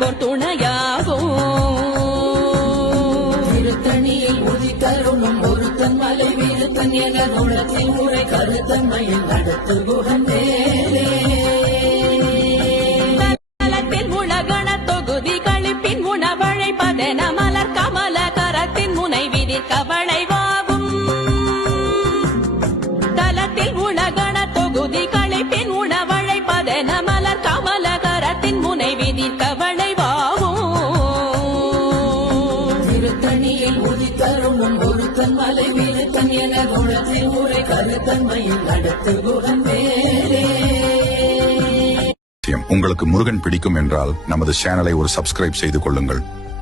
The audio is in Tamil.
நமக்கோர் துணையாகும். திருத்தணியில் உதித்தருளும் ஒருத்தன் மலை வீருத்தன் என நுளத்தில் உரை கருத்தன்மையில் நடத்து குகந்தேலே. தலத்தில் உலகண தொகுதி கழிப்பின் உணவழைப்பதென மலர் கமல கரத்தின் முனை விதிர் கவளைவாகும். தலத்தில் உலகண தொகுதி கழிப்பின் உணவழைப்பதென மலர் கமல கரத்தின் முனை விதிர் கவளைவாகும். திருத்தணியில் உதித்தருளும் ஒருத்தன் மலை வீருத்தன் என நுளத்தில் உரை கருத்தன்மையில் நடத்து குகந்தேலே. உங்களுக்கு முருகன் பிடிக்கும் என்றால் நமது சேனலை ஒரு சப்ஸ்கிரைப் செய்து கொள்ளுங்கள்.